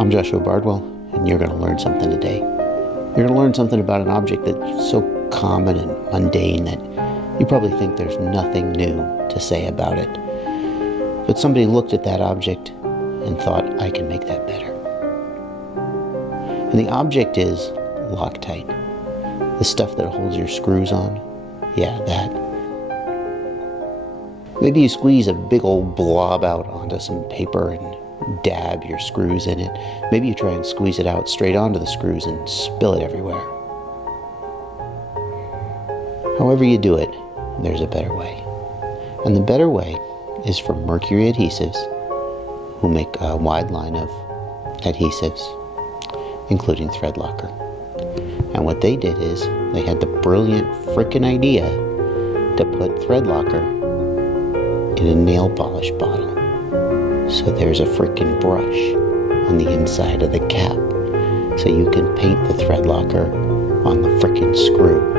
I'm Joshua Bardwell, and you're going to learn something today. You're going to learn something about an object that's so common and mundane that you probably think there's nothing new to say about it. But somebody looked at that object and thought, I can make that better. And the object is Loctite. The stuff that holds your screws on. Yeah, that. Maybe you squeeze a big old blob out onto some paper and dab your screws in it. Maybe you try and squeeze it out straight onto the screws and spill it everywhere. However you do it, there's a better way. And the better way is from Mercury Adhesives, who make a wide line of adhesives, including Thread-Locker. And what they did is, they had the brilliant frickin' idea to put Thread-Locker in a nail polish bottle. So there's a frickin' brush on the inside of the cap, so you can paint the Thread-Locker on the frickin' screw.